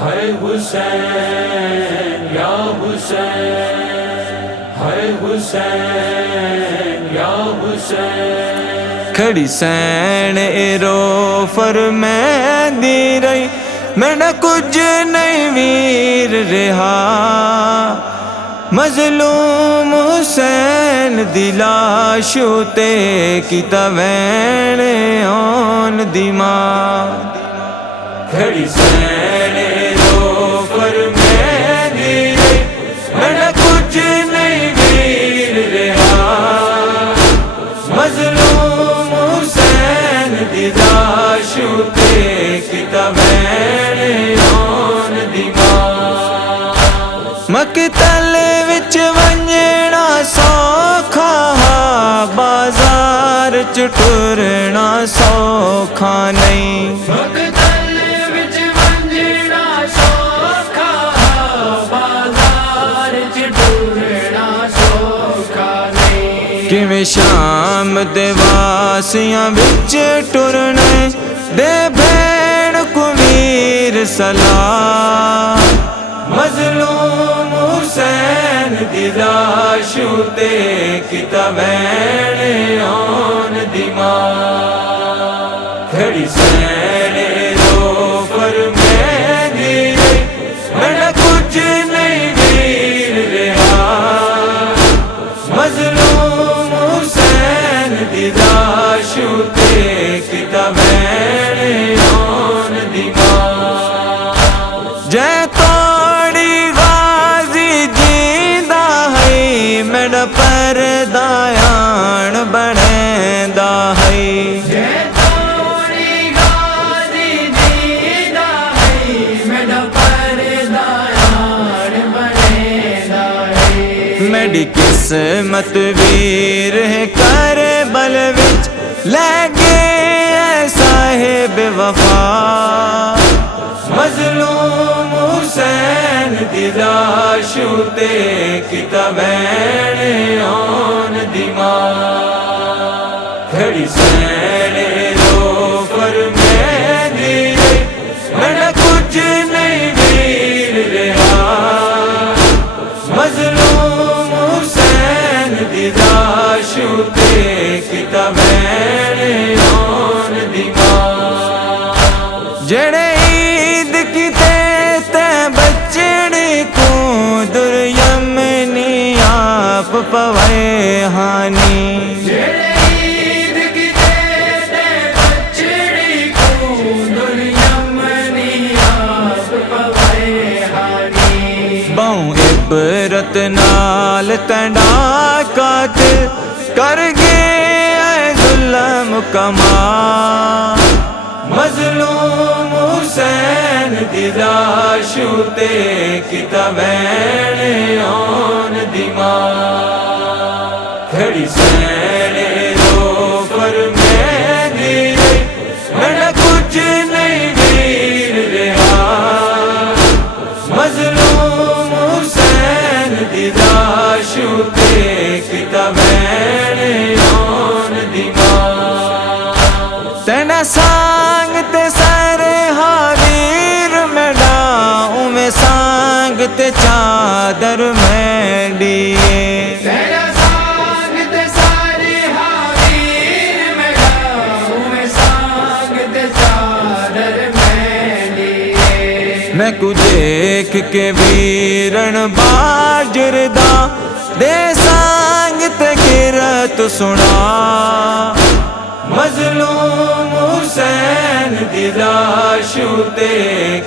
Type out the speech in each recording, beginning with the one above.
ہے حسین یا حسین، ہے حسین یا حسین۔ کھڑی سین ایرو فرمین دی رہی، میں نہ کچھ نہیں ویر رہا، مظلوم حسین دی لاش تے کیتا وین آن دی ماں۔ کھڑی سین ایرو فرمین دی رہی، میں نہ کچھ نہیں ویر رہا، مظلوم حسین دی لاش تے کیتا وین آن دی ماں۔ مقتل وچ ونجنا سوکھا، بازار چ ٹرنا سوکھا نہیں۔ مقتل وچ ونجنا سوکھا، بازار چ ٹرنا سوکھا نہیں۔ کیویں شام دے واسیاں وچ ٹرنے دے بھیڑ کو ویر سلام۔ مظلوم حسین دی لاش تے کیتا وین آن دی ماں۔ کھڑی سین ایرو فرمین دی رہی، میں نہ کچھ نہیں ویر رہا، مظلوم حسین دی لاش تے کیتا وین آن دی ماں۔ جے توڑی غازی جیندا ہے، میرا پردایان بنیندا ہے۔ جے توڑی غازی جیندا ہے، میرا پردایان بنیندا ہے۔ میری قسمت ویر ہے کربل وچ لے گئے صاحب وفا۔ مظلوم حسین دی لاش تے کیتا وین آن دی ماں۔ کھڑی سین ایرو فرمین دی رہی، میں نہ کچھ نہیں ویر رہا، مظلوم حسین دی لاش تے کیتا وین آن دی ماں۔ جڑے عید کیتے تے بچڑی کو در یمنی آپ پوے ہانی۔ جڑے عید کیتے تے بچڑی کو در یمنی آپ پوے ہانی۔ بہوں عبرت نال تنڈا قاتل کر گئے ظلم کما۔ مظلوم حسین دی لاش تے کیتا وین آن دی ماں۔ کھڑی سین ایرو فرمین دی رہی، میں نہ کچھ نہیں ویر رہا، مظلوم حسین دی لاش تے کیتا وین آن دی ماں۔ تینا سانگ تے سارے حاویر میں ڈاؤں میں سانگ تے چادر میں ڈیے۔ تیرا سانگ تے سارے حاویر میں ڈاؤں میں سانگ تے چادر میں لیے۔ میں کو دیکھ کے ویرن باجردہ دے سانگ تے گرت سنا۔ مظلوم حسین دی لاش تے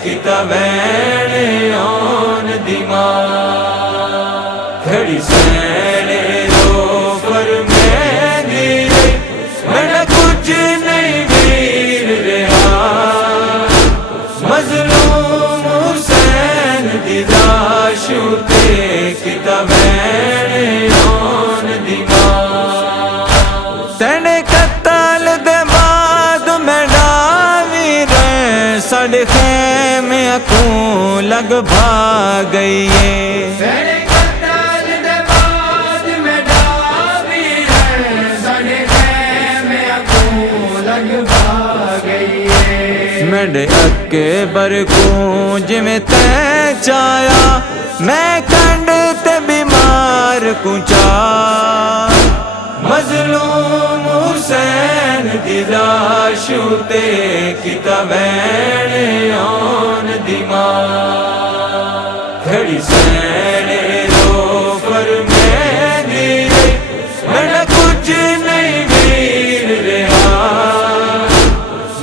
کیتا وین آن دی ماں۔ کھڑی سین ایرو فرمین دی رہی، میں نہ کچھ نہیں ویر رہا، مظلوم حسین دی لاش تے کیتا وین آن دی ماں۔ تینے قتل دے بعد میں ڈاوی رہے، ساڑے خیمے اکوں لگ بھاگ گئی ہے۔ تیرے قتل دے بعد میں ڈاوی رہے، ساڑے خیمے اکوں لگ بھاگ گئی ہے۔ میرے اکبر کو جویں تے چایا میں کنڈ تے بیمار کو چا مظلوم حسین دی لاش تے کیتا وین آن دی ماں کھڑی سین رو پر میں دی میں کچھ نہیں ویر رہا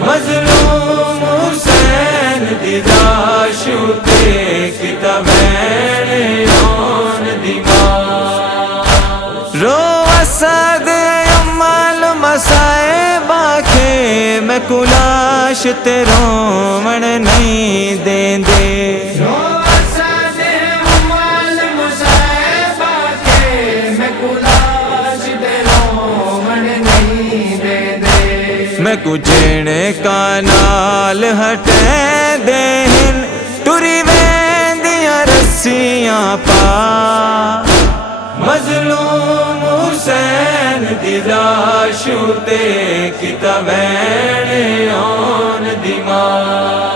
مظلوم حسین دی لاش تے کیتا وین آن دی ماں رو اسد امال مسائب آکھے میں کلاش تے رومن نہیں دین دے میں کو جینے کا نال ہٹے دین ٹری ویندیاں رسیاں پا مظلوم حسین دی لاش تے کیتا وین آن دی ماں